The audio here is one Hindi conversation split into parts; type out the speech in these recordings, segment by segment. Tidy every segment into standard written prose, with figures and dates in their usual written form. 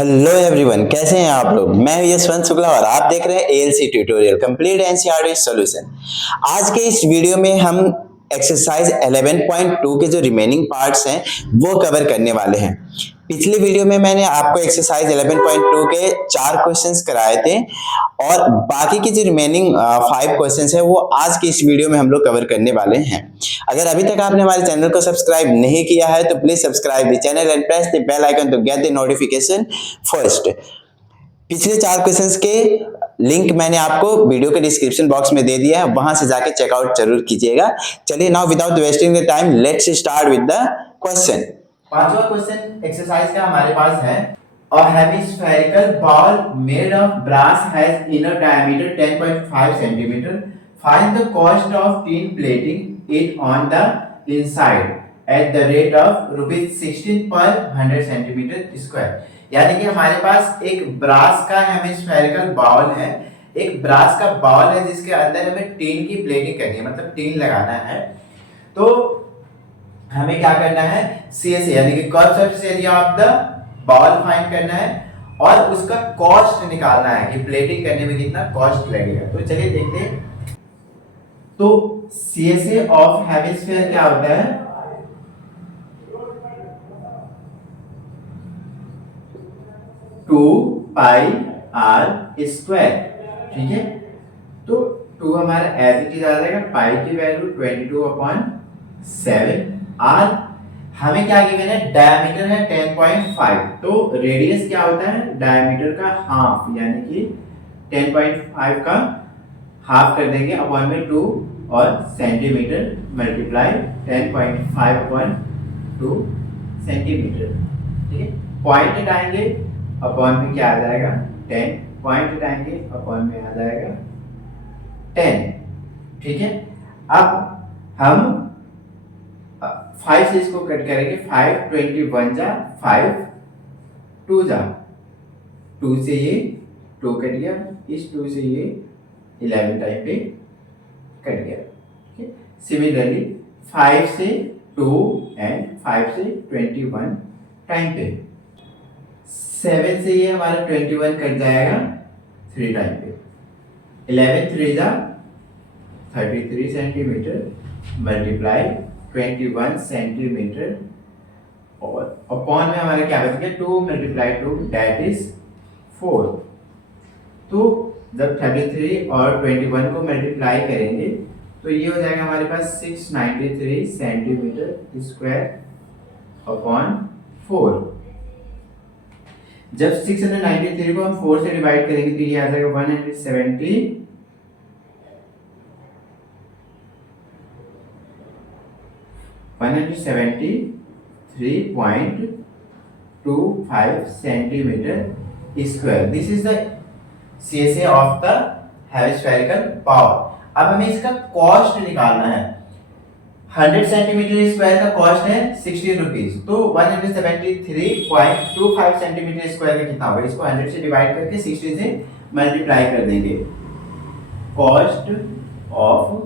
हेलो एवरीवन, कैसे हैं आप लोग। मैं यशवंत शुक्ला और आप देख रहे हैं ALC tutorial complete NCERT solution. आज के इस वीडियो में हम एक्सरसाइज 11.2 के जो रिमेनिंग पार्ट्स हैं वो कवर करने वाले हैं। पिछले वीडियो में मैंने आपको एक्सरसाइज 11.2 के 4 क्वेश्चंस कराए थे और बाकी के जो रिमेनिंग 5 क्वेश्चंस हैं वो आज की इस वीडियो में हम लोग कवर करने वाले हैं। अगर अभी तक आपने हमारे चैनल को सब्सक्राइब नहीं किया है तो please subscribe the channel and press the bell icon to get the notification first. पिछले 4 क्वेश्चंस के लिंक मैंने आपको वीडियो के डिस्क्रिप्शन बॉक्स में दे दिया है, वहां से जाके चेकआउट जरूर कीजिएगा। चलिए now without wasting the time let's start with the question. पांचवा क्वेश्चन एक्सरसाइज का हमारे पास है A hemispherical ball made of brass has inner diameter 10.5 centimeter. Find the cost of tin plating it on the inside at the rate of rupees 16 per 100 centimeter square. यानी कि हमारे पास एक ब्रास का हेमिस्फेरिकल बाउल है, एक ब्रास का बाउल है जिसके अंदर हमें टीन की प्लेटिंग करनी है, मतलब टीन लगाना है। तो हमें क्या करना है, सीएसए यानी कि curve surface area of the bowl find करना है और उसका कॉस्ट निकालना है कि प्लेटिंग करने में कितना कॉस्ट लगेगा। तो चलिए देखते हैं। तो सीएसए ऑफ हेमिस्फीयर क्या होता है, टू पाई आर स्क्वायर। ठीक है, तो 2 हमारा एज इट इज आ जाएगा, पाई की वैल्यू 22/7। आर हमें क्या गिवन है, डायमीटर है 10.5, तो रेडियस क्या होता है डायमीटर का हाफ, यानी कि 10.5 का हाफ कर देंगे अपॉन में 2 और सेंटीमीटर मल्टीप्लाई 10.5/2 सेंटीमीटर। ठीक है, पॉइंट हटाएंगे अपॉन में क्या आ जाएगा 10, पॉइंट हटाएंगे अपॉन में आ जाएगा 10। ठीक है, अब हम 5 से इसको कट करेंगे, 5 21 जा 5 2 जा 2 से ये 2 कट गया, इस 2 से ये 11 टाइम पे कट गया। ठीक है, सिमिलरली 5 से 2 एंड 5 से 21 टाइम पे, 7 से ये हमारा 21 कट जाएगा 3 टाइम पे, 11 3 जा 33 सेंटीमीटर मल्टीप्लाई 21 सेंटीमीटर और अपॉन में हमारे क्या बच गया 2 मल्टीप्लाई 2 दैट इज 4। तो जब 33 और 21 को मल्टीप्लाई करेंगे तो ये हो जाएगा हमारे पास 693 सेंटीमीटर स्क्वायर अपॉन 4। जब 693 को हम 4 से डिवाइड करेंगे तो ये आ जाएगा 173.25 centimetre square. This is the CSA of the hemispherical bowl. अब हमें इसका कॉस्ट निकालना है। 100 सेंटीमीटर स्क्वायर का कॉस्ट है 16 रुपीज, तो 173.25 सेंटीमीटर स्क्वायर का कितना होगा, इसको 100 से डिवाइड करके 16 से मल्टीप्लाई कर देंगे। कॉस्ट ऑफ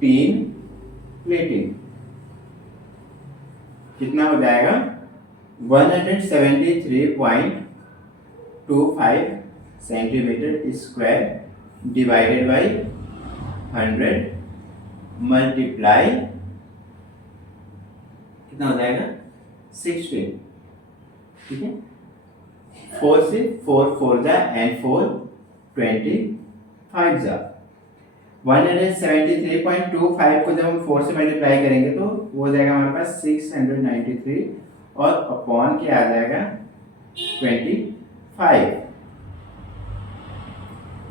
टीन प्लेटिंग कितना हो जाएगा 173.25 centimetre square divided by 100 multiply कितना हो जाएगा 16। ठीक है, 4 से 4 जा एंड 4 25 जा 173.25 को जब हम 4 से मल्टीप्लाई करेंगे तो वो हो जाएगा हमारे पास 693 और अपॉन क्या आ जाएगा 25।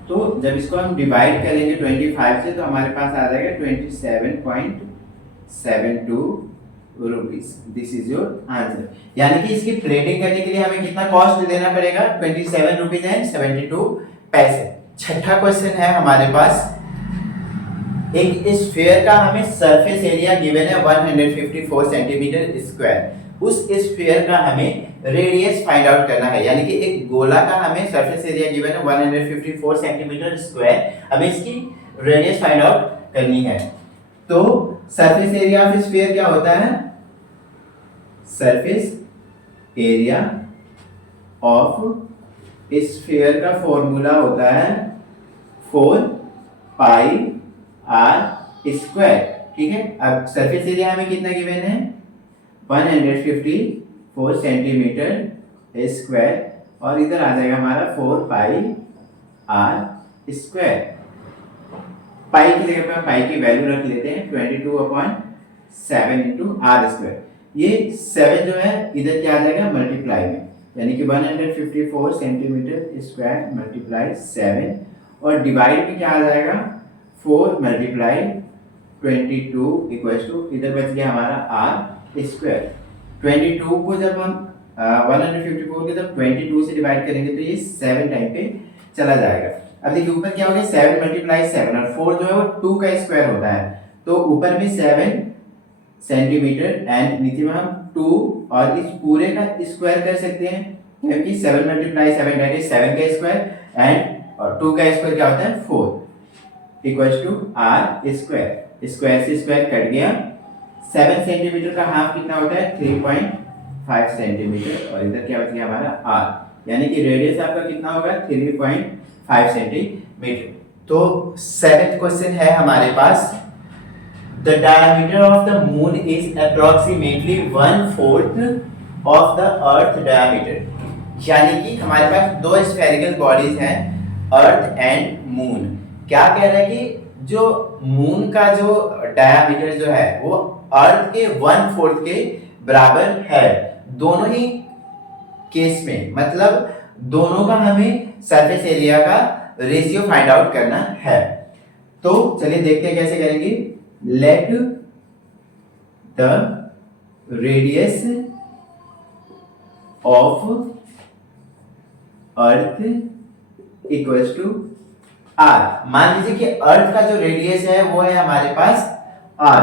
तो जब इसको हम डिवाइड करेंगे 25 से तो हमारे पास आ जाएगा 27.72 rupees. This is your answer. यानी कि इसकी प्लेटिंग करने के लिए हमें कितना कॉस्ट देना पड़ेगा 27 रुपीज एंड 72 पैसे। छठा क्वेश्चन है हमारे पास, एक स्फीयर का हमें सरफेस एरिया गिवन है 154 सेंटीमीटर स्क्वायर। उस स्फीयर का हमें रेडियस फाइंड आउट करना है, यानी कि एक गोला का हमें सरफेस एरिया गिवन है 154 सेंटीमीटर स्क्वायर, हमें इसकी रेडियस फाइंड आउट करनी है। तो सरफेस एरिया ऑफ स्फीयर क्या होता है, सरफेस एरिया ऑफ स्फीयर का फॉर्मूला होता है 4 पाई आर स्क्वायर। ठीक है, अब सरफेस एरिया हमें कितना गिवन है 154 सेंटीमीटर स्क्वायर, और इधर आ जाएगा हमारा 4 पाई आर स्क्वायर। पाई की जगह पर पाई की वैल्यू रख लेते हैं 22/7 इंटू आर स्क्वायर। ये 7 जो है इधर क्या आ जाएगा मल्टीप्लाई में, यानी कि 154 सेंटीमीटर स्क्वायर मल्टीप्लाई 7, और डिवाइड में क्या आ जाएगा 4 मल्टीप्लाई 22 इक्वल्स टू इधर बच गया हमारा आर स्क्वायर। 22 को जब हम 154 को जब 22 से डिवाइड करेंगे तो ये 7 टाइम पे चला जाएगा। अब देखिए ऊपर क्या हो गया 7 मल्टीप्लाई 7, और 4 जो है वो 2 का स्क्वायर होता है, तो ऊपर में 7 सेंटीमीटर एंड नीचे में हम 2 और इस पूरे का स्क्वायर कर सकते हैं, क्योंकि 7 मल्टीप्लाई 7 दैट इज 7 का स्क्वायर एंड और 2 का स्क्वायर क्या होता है 4 equals to R square. Square से स्क्वायर कट गया। 7 सेंटीमीटर का हाफ कितना होता है 3.5 सेंटीमीटर, और इधर क्या बच गया हमारा आर, यानी कि रेडियस आपका कितना होगा 3.5 सेंटीमीटर। तो 7th क्वेश्चन है हमारे पास, the diameter of the moon is approximately 1/4 of the earth diameter। यानी कि हमारे पास दो स्फेरिकल बॉडीज हैं अर्थ एंड मून। क्या कह रहा है कि जो मून का जो डायमीटर जो है वो अर्थ के 1/4 के बराबर है दोनों ही केस में, मतलब दोनों का हमें सरफेस एरिया का रेशियो फाइंड आउट करना है। तो चलिए देखते हैं कैसे करेंगे। Let the radius of Earth equals to R. मान लीजिए कि अर्थ का जो रेडियस है वो है हमारे पास R,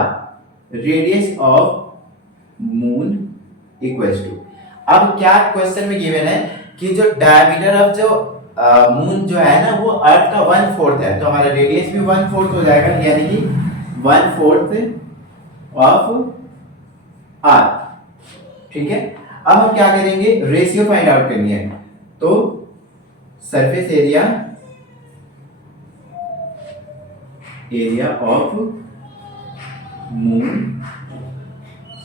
radius of moon equals to, अब क्या क्वेश्चन में गिवन है कि जो डायमीटर ऑफ जो मून जो है ना वो अर्थ का 1/4 है, तो हमारा रेडियस भी 1/4 हो जाएगा, यानी कि 1/4 ऑफ आर। ठीक है, अब हम क्या करेंगे रेशियो फाइंड आउट करनी है, तो surface area of moon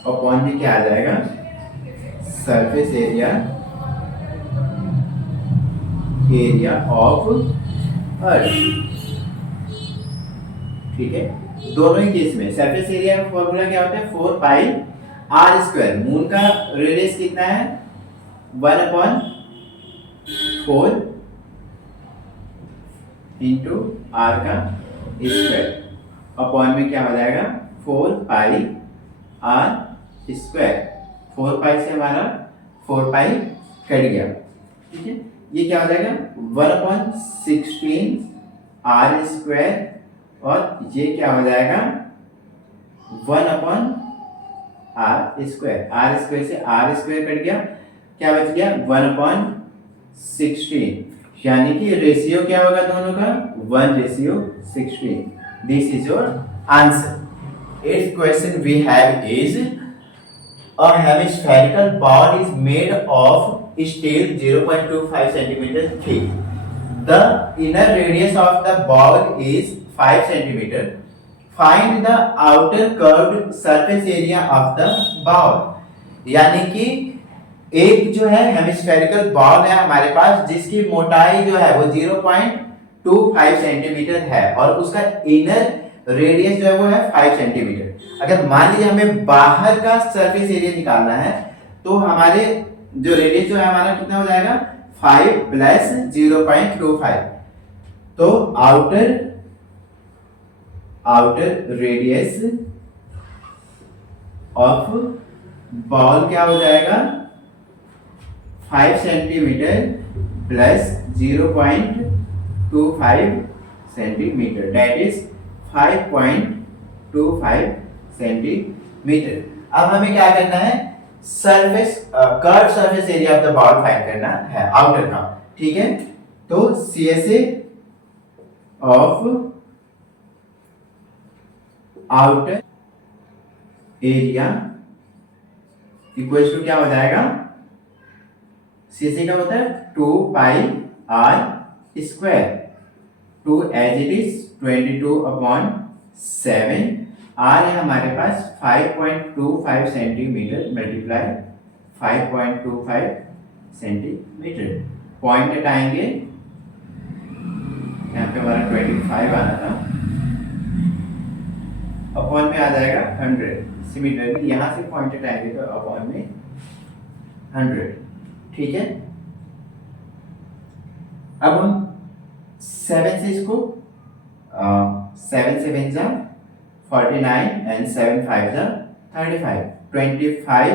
upon में क्या आ जाएगा सरफेस एरिया ऑफ अर्थ। ठीक है, दोनों ही केस में सरफेस एरिया का फॉर्मूला क्या होता है 4 पाई आर स्क्वायर। मून का रेडियस कितना है 1/4 इंटू आर का स्क्वायर, अपॉन में क्या हो जाएगा 4 पाई आर स्क्वायर। 4 पाई से हमारा 4 पाई कट गया। ठीक है, ये क्या हो जाएगा 1/16 आर स्क्वायर, और ये क्या हो जाएगा 1/r स्क्वायर। आर स्क्वायर से आर स्क्वायर कट गया, क्या बच गया 1/16, यानी कि रेशियो क्या होगा दोनों का 1:16। This is your answer. 8th question we have is a hemispherical ball is made of steel 0.25 centimeter thick. The inner radius of the ball is 5 centimeter. Find the outer curved surface area of the ball. यानी कि एक जो है हेमिस्फेरिकल बॉल है हमारे पास जिसकी मोटाई जो है वो 0.25 सेंटीमीटर है और उसका इनर रेडियस जो है वो है 5 सेंटीमीटर। अगर मान लीजिए हमें बाहर का सरफेस एरिया निकालना है तो हमारे जो रेडियस जो है हमारा कितना हो जाएगा 5 प्लस 0.25, तो आउटर रेडियस ऑफ बॉल क्या हो जाएगा 5 centimetre plus 0.25 centimetre, that is 5.25 centimetre. अब हमें क्या करना है surface curve surface area of the ball find करना है आउटर का। ठीक है, तो CSA of outer area equal to क्या हो जाएगा CSA क्या होता है 2 pi r square, 2 as it is 22/7, r है हमारे पास 5.25 सेंटीमीटर मल्टीप्लाई 5.25 सेंटीमीटर। पॉइंट हटाएंगे, यहाँ पे हमारा 25 आना था, अपॉन में आ जाएगा 100। सिमिलरली यहाँ से पॉइंट हटाएंगे तो अपॉन में 100। ठीक है, अब हम 7 से इसको 7 7 जा 49 एंड 7 5 जा 35, 25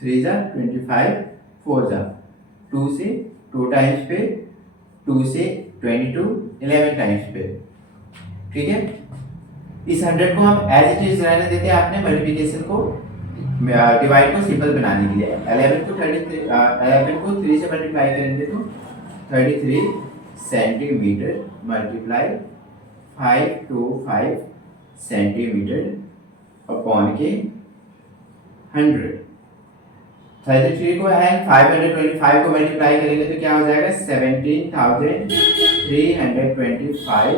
3 जा 25, 4 जा 2 से 2 टाइम्स पे, 2 से 22 11 टाइम्स पे। ठीक है, इस 100 को हम एज इट इज रहने देते हैं, आपने मल्टीप्लिकेशन को डिवाइड को सिंपल बनाने के लिए 11 को 3 से मल्टीप्लाई करेंगे तो 33 सेंटीमीटर मल्टीप्लाई 525 सेंटीमीटर अपॉन के 100। 33 को एंड 525 को मल्टीप्लाई करेंगे तो क्या हो जाएगा 17,325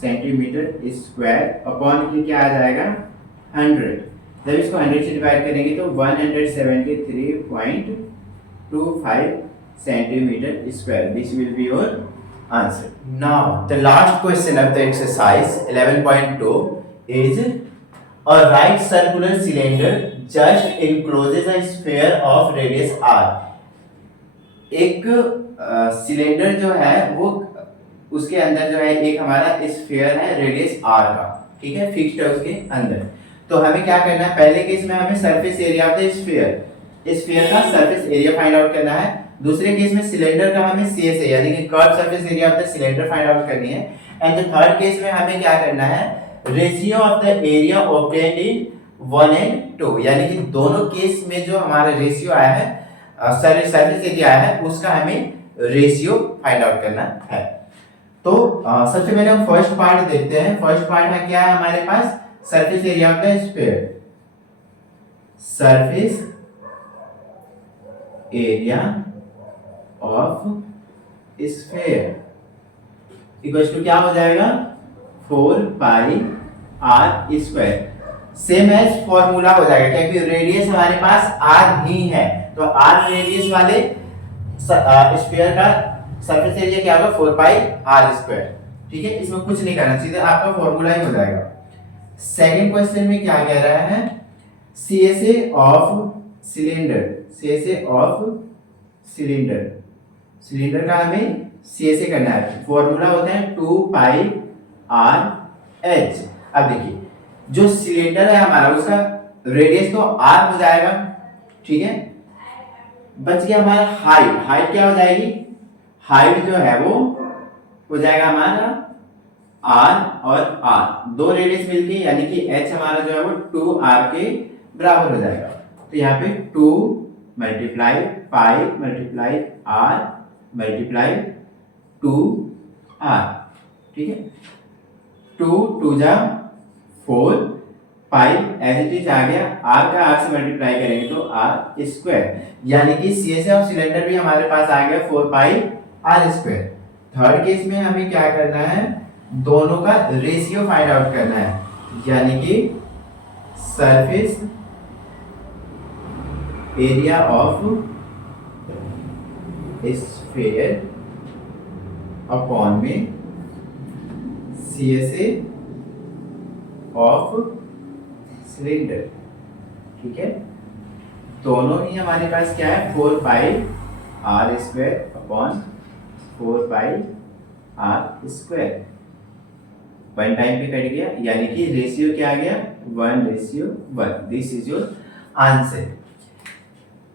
सेंटीमीटर स्क्वायर अपॉन की क्या आ जाएगा 100। जब इसको 100 से डिवाइड करेंगे तो 173.25 centimetre square. This will be your answer. Now the last question of the exercise 11.2 is a right circular cylinder just encloses a sphere of radius r। एक सिलेंडर जो है वो उसके अंदर जो है एक हमारा स्फीयर है रेडियस r का, ठीक है, फिक्स्ड है उसके अंदर। तो हमें क्या करना है, पहले केस में हमें surface area of the sphere का सरफेस एरिया फाइंड आउट करना है। दूसरे केस में सिलेंडर का हमें CSA यानी कि curve surface area of the cylinder find out करनी है। एंड द थर्ड केस में हमें क्या करना है, ratio of the area obtained in 1 and 2, यानी कि दोनों केस में जो हमारा रेशियो आया है सरफेस एरिया आया है उसका हमें रेशियो फाइंड आउट करना है। तो सबसे पहले हम फर्स्ट पार्ट देखते हैं। फर्स्ट पार्ट है क्या है हमारे पास, surface area of the sphere, surface area of sphere equal to क्या हो जाएगा 4 pi r square. Same as formula हो जाएगा क्योंकि रेडियस हमारे पास r ही है, तो r रेडियस वाले स्फीयर का सरफेस एरिया क्या होगा 4 पाई r स्क्वायर। ठीक है, इसमें कुछ नहीं करना, सीधे आपका फॉर्मूला ही हो जाएगा। सेकंड क्वेश्चन में क्या कह रहा है, CSA of cylinder, CSA of cylinder, cylinder का हमें CSA करना है। फॉर्मूला होता है 2 पाई r h। अब देखिए जो सिलेंडर है हमारा उसका रेडियस तो r हो जाएगा, ठीक है, बच गया हमारा हाइट। हाइट क्या हो जाएगी, हाइट जो है वो हो जाएगा हमारा r और r, दो रेडियस मिलके यानी कि h हमारा जो है वो 2r के बराबर हो जाएगा। तो यहाँ पे 2 multiply pi multiply r multiply 2r, ठीक है, 2 जा 4 पाई एज इट इज आ गया, r का r से मल्टीप्लाई करेंगे तो r स्क्वायर, यानी कि CSA ऑफ सिलेंडर भी हमारे पास आ गया 4 pi r square. Third case में हमें क्या करना है, दोनों का रेशियो फाइंड आउट करना है, यानी कि surface area of sphere upon में CSA ऑफ सिलेंडर। ठीक है, दोनों ही हमारे पास क्या है 4 pi r square upon 4 pi r square. 1 time पे कट गया, यानी कि रेशियो क्या आ गया 1:1। This is your answer.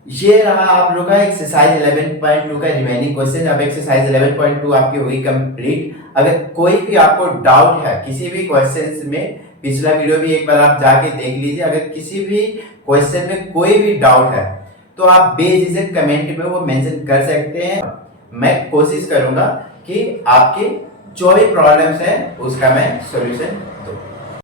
ये रहा आप लोग का एक्सरसाइज 11.2 का रिमेनिंग क्वेश्चन। अब एक्सरसाइज 11.2 आपकी हुई कंप्लीट। अगर कोई भी आपको डाउट है किसी भी क्वेश्चंस में, पिछला वीडियो भी एक बार आप जाके देख लीजिए। अगर किसी भी क्वेश्चन में कोई भी डाउट है तो आप बेझिझक कमेंट में वो मेंशन कर सकते हैं। मैं कोशिश करूंगा कि आपके जो भी प्रॉब्लम्स है उसका मैं सॉल्यूशन